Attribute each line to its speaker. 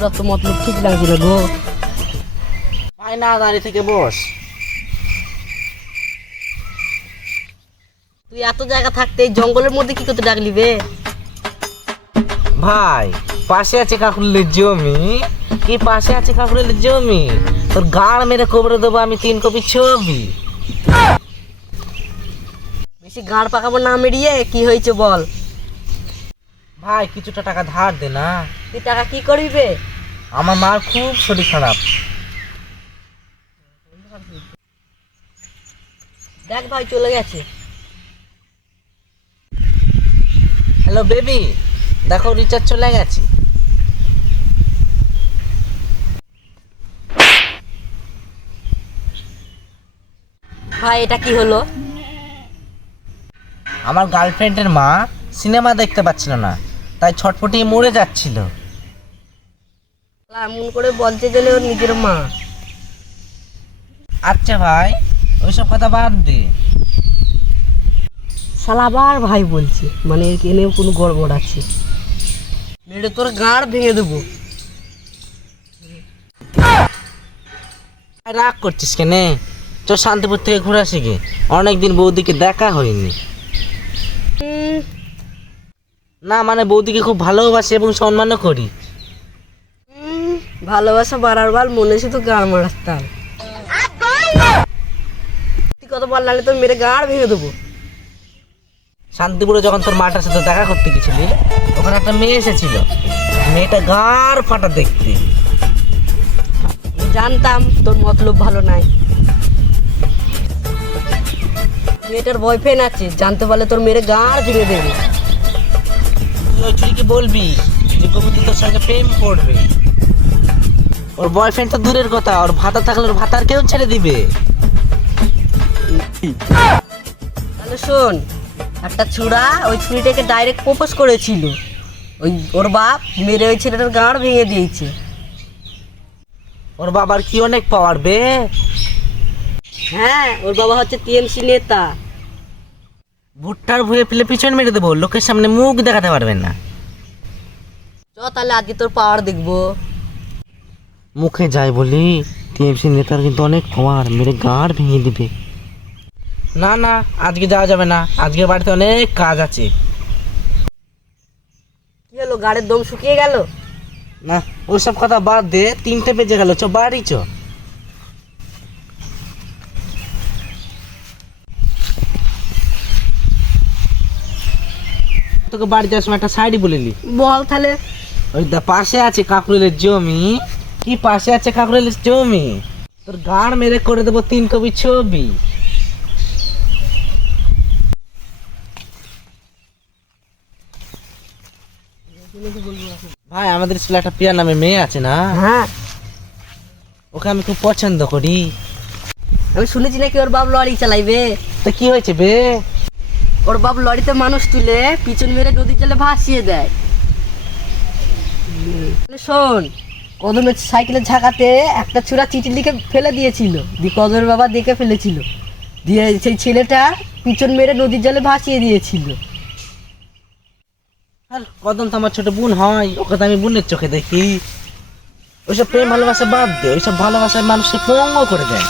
Speaker 1: তোরা তো মতলব ঠিক লাগছিল গো।
Speaker 2: ভাই না দাঁড়িয়ে থেকে বস।
Speaker 1: তুই এত জায়গা থাকতে এই জঙ্গলের মধ্যে কি করতে ডাকলি বে?
Speaker 2: ভাই পাশে আছে কাকুরের জমি। কি পাশে আছে কাকুরের জমি? তোর গাড় মেরে কবরে দেবো আমি তিন কপি ছবি।
Speaker 1: বেশি গাঁড় পাকাবো না মেরিয়ে কি হয়েছে বল?
Speaker 2: ভাই কিছুটা টাকা ধার দে না।
Speaker 1: তুই টাকা কি করবি বে?
Speaker 2: আমার মার খুব শরীর খারাপ।
Speaker 1: দেখ ভাই চলে গেছে।
Speaker 2: হ্যালো বেবি দেখো রিচার্জ চলে গেছে।
Speaker 1: ভাই এটা কি হলো?
Speaker 2: আমার গার্লফ্রেন্ডের মা সিনেমা দেখতে পাচ্ছিল না তাই ছটফটিয়ে মরে যাচ্ছিল।
Speaker 1: এমন করে বলতে গেলে ওর নিজের মা।
Speaker 2: আচ্ছা ভাই ওইসব কথা বাদ দে।
Speaker 1: শালা আবার ভাই বলছে মানে এনেও কোনো গড়বড় আছে। মেরে তোর গাঁড় ভেঙে দেবো।
Speaker 2: রাগ করছিস কেনে? তোর শান্তিপুর থেকে ঘুরে আসি গে। অনেকদিন বৌদিকে দেখা হয়নি। না মানে বৌদিকে খুব ভালোবাসি এবং সম্মানও করি।
Speaker 1: ভালোবাসা বাড়ার বার মনে শুধু গাঁড় মারার তাল তুই কত বল নাহলে তো মেরে গাঁড় ভেঙে দেবো।
Speaker 2: শান্তিপুরে যখন তোর মাটার সাথে দেখা করতে গেছিলি, ওখানে একটা মেয়ে এসেছিল। মেয়েটা গাড় ফাটা দেখতে।
Speaker 1: জানতাম তোর মতলব ভালো নাই। মেয়েটার বয়ফ্রেন্ড আছে, জানতে পারলে তোর মেরে গাঁড় ভেঙে দেবে।
Speaker 2: তুই বলবি যে কবিতা তোর সঙ্গে প্রেম করবে। ওর বয়ফ্রেন্ড তো দূরের কথা ওর ভাতা থাকলে ওর ভাতার কেউ ছেড়ে দিবে।
Speaker 1: তাহলে শোন একটা ছুড়া ওই ছুরিটাকে ডাইরেক্ট প্রপোজ করেছিল। ওই ওর বাপ মেরে ওই ছেলেটার গাঁড় ভেঙে দিয়েছে।
Speaker 2: ওর বাবার কি অনেক পাওয়ার বে?
Speaker 1: হ্যাঁ ওর বাবা হচ্ছে টিএমসি নেতা।
Speaker 2: ভুট্টার ভুয়ে ফেলে পিছন মেরে দেবো লোকের সামনে মুখ দেখাতে পারবেন না।
Speaker 1: চ তাহলে আজকে তোর পাওয়ার দেখব।
Speaker 2: মুখে যায় বলি টিএমসি নেতার কিন্তু অনেক পাওয়ার মেরে গাঁড় ভেঙে দিবে। না না আজকে যাওয়া যাবে না আজকে বাড়িতে অনেক কাজ আছে।
Speaker 1: কি হলো গাড়ির দম শুকিয়ে গেল?
Speaker 2: না ওইসব কথা বাদ দে তিনটে বেজে গেল চ বাড়ি চ। তোকে বাড়ি যাওয়ার সময় একটা শাড়ি বলিলি
Speaker 1: বল তাহলে।
Speaker 2: ওই দা পাশে আছে কাকুরেলের জমি। কি পাশে আছে কাকুরেলের জমি। তোর গাড় মেরে করে দেবো তিন কপি ছবি। ভাই আমাদের ছেলে একটা পিয়ার নামে মেয়ে আছে না?
Speaker 1: হ্যাঁ।
Speaker 2: ওকে আমি খুব পছন্দ করি।
Speaker 1: আমি শুনেছি নাকি ওর বাপ লরি চালাইবে?
Speaker 2: তো কি হয়েছে বে?
Speaker 1: ওর বাপ লরিতে মানুষ তুলে পিছন মেরে নদীর জলে ভাসিয়ে দেয়। শোন কদমের সাইকেলের ঝাঁকাতে একটা ছোড়া চিঠি লিখে ফেলে দিয়েছিল। দিয়ে কদমের বাবা দেখে ফেলেছিল। দিয়ে সেই ছেলেটা পিছন মেরে নদীর জলে ভাসিয়ে দিয়েছিল।
Speaker 2: আর কদম তো আমার ছোট বোন হয়, ওকে তো আমি বোনের চোখে দেখি। ওইসব প্রেম ভালোবাসা বাদ দে, ওইসব ভালোবাসায় মানুষকে পঙ্গ করে দেয়।